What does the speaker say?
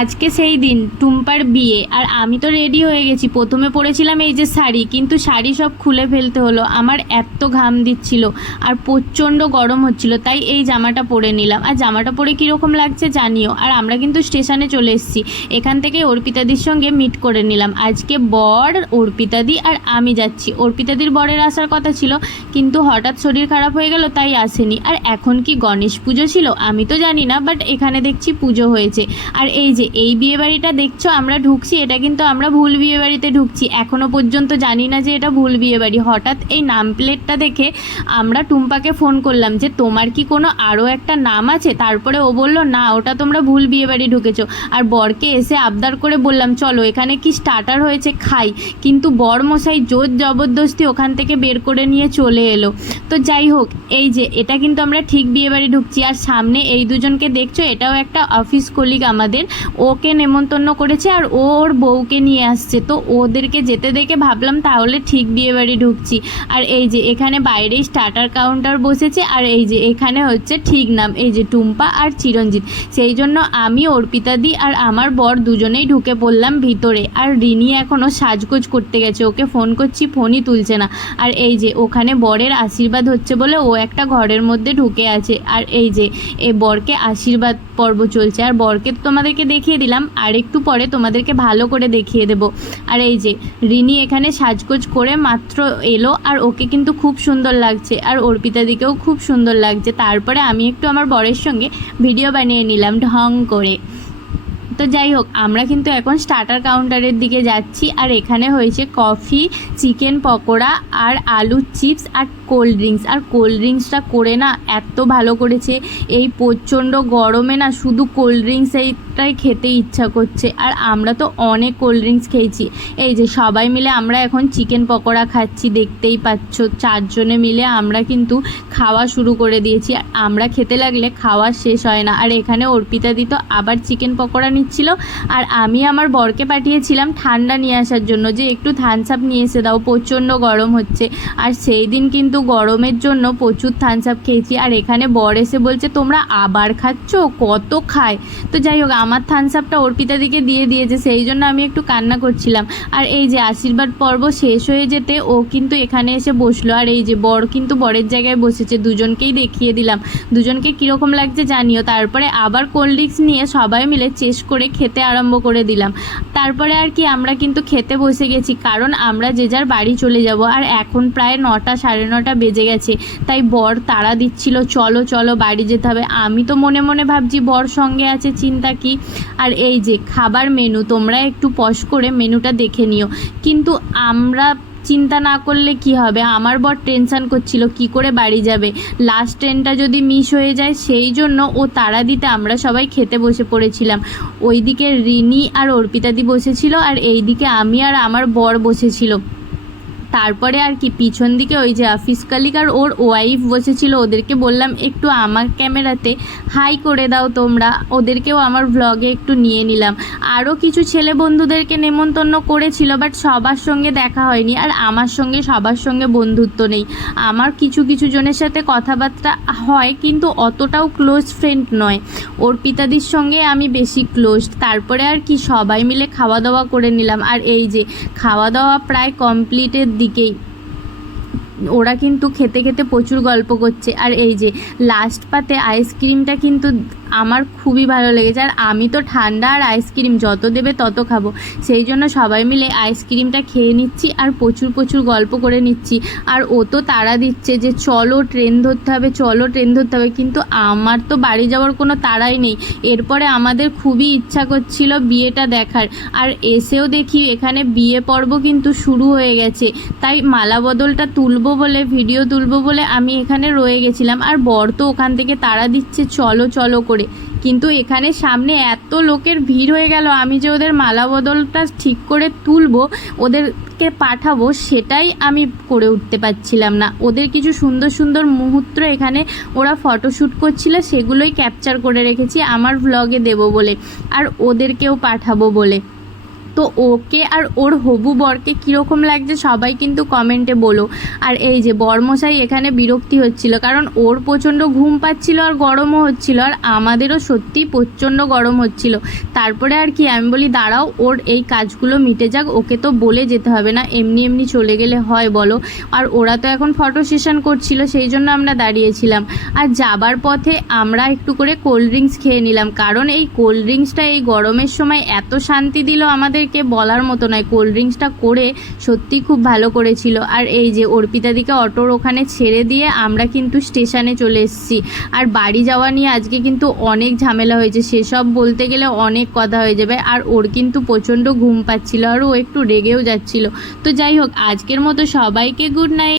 আজকে সেই দিন টুম্পার বিয়ে, আর আমি তো রেডি হয়ে গেছি। প্রথমে পরেছিলাম এই যে শাড়ি, কিন্তু শাড়ি সব খুলে ফেলতে হলো, আমার এত ঘাম দিচ্ছিল আর প্রচণ্ড গরম হচ্ছিল, তাই এই জামাটা পরে নিলাম। আর জামাটা পরে কীরকম লাগছে জানিও। আর আমরা কিন্তু স্টেশনে চলে এসেছি, এখান থেকে অর্পিতাদির সঙ্গে মিট করে নিলাম। আজকে বর, অর্পিতাদি আর আমি যাচ্ছি। অর্পিতাদির বরের আসার কথা ছিল, কিন্তু হঠাৎ শরীর খারাপ হয়ে গেল, তাই আসেনি। আর এখন কি গণেশ পুজো ছিল আমি তো জানি না, বাট এখানে দেখছি পুজো হয়েছে। আর এই যে এই বিয়েবাড়িটা দেখছো আমরা ঢুকছি, এটা কিন্তু আমরা ভুল বিয়েবাড়িতে ঢুকছি। এখনও পর্যন্ত জানি না যে এটা ভুল বিয়েবাড়ি। হঠাৎ এই নাম প্লেটটা দেখে আমরা টুম্পাকে ফোন করলাম যে তোমার কি কোনো আরও একটা নাম আছে? তারপরে ও বলল না, ওটা তোমরা ভুল বিয়েবাড়ি ঢুকেছো। আর বরকে এসে আবদার করে বললাম চলো এখানে কি স্টার্টার হয়েছে খাই, কিন্তু বর মশাই জোর জবরদস্তি ওখান থেকে বের করে নিয়ে চলে এলো। তো যাই হোক, এই যে এটা কিন্তু আমরা ঠিক বিয়েবাড়ি ঢুকছি। আর সামনে এই দুজনকে দেখছো, এটাও একটা অফিস কলিগ আমাদের, ওকে নেমন্তন্ন করেছে আর ও ওর বউকে নিয়ে আসছে। তো ওদেরকে যেতে দেখে ভাবলাম তাহলে ঠিক বিয়েবাড়ি ঢুকছি। আর এই যে এখানে বাইরেই স্টার্টার কাউন্টার বসেছে, আর এই যে এখানে হচ্ছে ঠিক নাম, এই যে টুম্পা আর চিরঞ্জিত। সেই জন্য আমি, অর্পিতাদি আর আমার বর দুজনেই ঢুকে পড়লাম ভিতরে। আর রিনি এখনও সাজগোজ করতে গেছে, ওকে ফোন করছি ফোনই তুলছে না। আর এই যে ওখানে বরের আশীর্বাদ হচ্ছে বলে ও একটা ঘরের মধ্যে ঢুকে আছে। আর এই যে এ বরকে আশীর্বাদ পর্ব চলছে। আর বরকে তোমাদেরকে দেখিয়ে দিলাম, আর একটু পরে তোমাদেরকে ভালো করে দেখিয়ে দেব। আর এই যে রিনি এখানে সাজগোজ করে মাত্র এলো, আর ওকে কিন্তু খুব সুন্দর লাগছে, আর অর্পিতাদিকেও খুব সুন্দর লাগছে। তারপরে আমি একটু আমার বরের সঙ্গে ভিডিও বানিয়ে নিলাম ঢং করে। তো যাই হোক, আমরা কিন্তু এখন স্টার্টার কাউন্টারের দিকে যাচ্ছি। আর এখানে হয়েছে কফি, চিকেন পকোড়া আর আলুর চিপস আর কোল্ড ড্রিঙ্কস। আর কোল্ড ড্রিঙ্কসটা করে না এত ভালো করেছে, এই প্রচণ্ড গরমে না শুধু কোল্ড ড্রিঙ্কস এইটাই খেতে ইচ্ছা করছে। আর আমরা তো অনেক কোল্ড ড্রিঙ্কস খেয়েছি। এই যে সবাই মিলে আমরা এখন চিকেন পকোড়া খাচ্ছি, দেখতেই পাচ্ছ। চারজনে মিলে আমরা কিন্তু খাওয়া শুরু করে দিয়েছি, আর আমরা খেতে লাগলে খাওয়া শেষ হয় না। আর এখানে অর্পিতাদি তো আবার চিকেন পকোড়া ছিল। আর আমি আমার বরকে পাঠিয়েছিলাম ঠান্ডা নিয়ে আসার জন্য, যে একটু থামস আপ নিয়ে এসে দাও, প্রচণ্ড গরম হচ্ছে। আর সেই দিন কিন্তু গরমের জন্য প্রচুর থামস আপ খেয়েছি। আর এখানে বর এসে বলছে তোমরা আবার খাচ্ছ, কত খায়। তো যাই হোক, আমার থামস আপটা অর্পিতাদিকে দিয়ে দিয়েছে, সেই জন্য আমি একটু কান্না করছিলাম। আর এই যে আশীর্বাদ পর্ব শেষ হয়ে যেতে ও কিন্তু এখানে এসে বসলো। আর এই যে বর কিন্তু বরের জায়গায় বসেছে, দুজনকেই দেখিয়ে দিলাম, দুজনকে কীরকম লাগছে জানিও। তারপরে আবার কোল্ড ড্রিঙ্কস নিয়ে সবাই মিলে চেস করে খেতে আরম্ভ করে দিলাম। তারপরে আর কি আমরা কিন্তু খেতে বসে গেছি, কারণ আমরা যে যার বাড়ি চলে যাব। আর এখন প্রায় 9টা, 9:30 বেজে গেছে, তাই বর তাড়া দিচ্ছিল চলো চলো বাড়ি যেতে হবে। আমি তো মনে মনে ভাবছি বর সঙ্গে আছে, চিন্তা কি। আর এই যে খাবার মেনু, তোমরা একটু পজ করে মেনুটা দেখে নিও। কিন্তু আমরা চিন্তা না করলে কি হবে, আমার বর টেনশান করছিল কি করে বাড়ি যাবে, লাস্ট ট্রেনটা যদি মিস হয়ে যায়, সেই জন্য ও তাড়া দিতে আমরা সবাই খেতে বসে পড়েছিলাম। ওইদিকে রিনি আর অর্পিতাদি বসেছিল, আর এইদিকে আমি আর আমার বর বসেছিল। তারপরে আর কি পিছন দিকে ওই যে অফিস কালিগ আর ওর ওয়াইফ বসেছিল, ওদেরকে বললাম একটু আমার ক্যামেরাতে হাই করে দাও তোমরা, ওদেরকেও আমার ভ্লগে একটু নিয়ে নিলাম। আরও কিছু ছেলে বন্ধুদেরকে নেমন্তন্ন করেছিল, বাট সবার সঙ্গে দেখা হয়নি। আর আমার সঙ্গে সবার সঙ্গে বন্ধুত্ব নেই, আমার কিছু কিছু জনের সাথে কথাবার্তা হয়, কিন্তু অতটাও ক্লোজ ফ্রেন্ড নয়। অর্পিতাদির সঙ্গে আমি বেশি ক্লোজ। তারপরে আর কি সবাই মিলে খাওয়া দাওয়া করে নিলাম। আর এই যে খাওয়া দাওয়া প্রায় কমপ্লিটের দিকেই, ওরা কিন্তু খেতে খেতে প্রচুর গল্প করছে। আর এই যে লাস্ট পাতে আইসক্রিমটা কিন্তু আমার খুবই ভালো লেগেছে। আর আমি তো ঠান্ডা আর আইসক্রিম যত দেবে তত খাবো, সেই জন্য সবাই মিলে আইসক্রিমটা খেয়ে নিচ্ছি আর প্রচুর প্রচুর গল্প করে নিচ্ছি। আর ও তো তাড়া দিচ্ছে যে চলো ট্রেন ধরতে হবে, চলো ট্রেন ধরতে হবে, কিন্তু আমার তো বাড়ি যাওয়ার কোনো তাড়াই নেই। এরপরে আমাদের খুবই ইচ্ছা করছিল বিয়েটা দেখার। আর এসেও দেখি এখানে বিয়ে পর্ব কিন্তু শুরু হয়ে গেছে, তাই মালা বদলটা তুলবো বলে, ভিডিও তুলবো বলে আমি এখানে রয়ে গেছিলাম। আর বর তো ওখান থেকে তাড়া দিচ্ছে চলো চলো করে, কিন্তু এখানে সামনে এত লোকের ভিড় হয়ে গেল, আমি যে ওদের মালা বদলটা ঠিক করে তুলবো, ওদেরকে পাঠাবো, সেটাই আমি করে উঠতে পারছিলাম না। ওদের কিছু সুন্দর সুন্দর মুহূর্ত এখানে ওরা ফটোশ্যুট করছিল, সেগুলোই ক্যাপচার করে রেখেছি আমার ভ্লগে দেবো বলে, আর ওদেরকেও পাঠাবো বলে। তো ওকে আর ওর হবু বরকে কীরকম লাগছে সবাই কিন্তু কমেন্টে বলো। আর এই যে বরমশাই এখানে বিরক্তি হচ্ছিল, কারণ ওর প্রচণ্ড ঘুম পাচ্ছিল আর গরমও হচ্ছিল, আর আমাদেরও সত্যি প্রচণ্ড গরম হচ্ছিল। তারপরে আর কি আমি বলি দাঁড়াও, ওর এই কাজগুলো মিটে যাক, ওকে তো বলে যেতে হবে না, এমনি এমনি চলে গেলে হয় বলো। আর ওরা তো এখন ফটো সেশন করছিল, সেই জন্য আমরা দাঁড়িয়েছিলাম। আর যাবার পথে আমরা একটু করে কোল্ড ড্রিঙ্কস খেয়ে নিলাম, কারণ এই কোল্ড ড্রিঙ্কসটা এই গরমের সময় এত শান্তি দিল আমাদেরকে বলার মতো নয়। কোল্ড ড্রিঙ্কসটা করে সত্যি খুব ভালো করেছিল। আর এই যে অর্পিতাদিকে অটোর ওখানে ছেড়ে দিয়ে আমরা কিন্তু স্টেশনে চলে এসেছি। আর বাড়ি যাওয়া নিয়ে আজকে কিন্তু অনেক ঝামেলা হয়েছে, সেসব বলতে গেলে অনেক কথা হয়ে যাবে। আর ওর কিন্তু প্রচণ্ড ঘুম পাচ্ছিল আর ও একটু রেগেও যাচ্ছিল। তো যাই হোক, আজকের মতো সবাইকে গুড নাইট।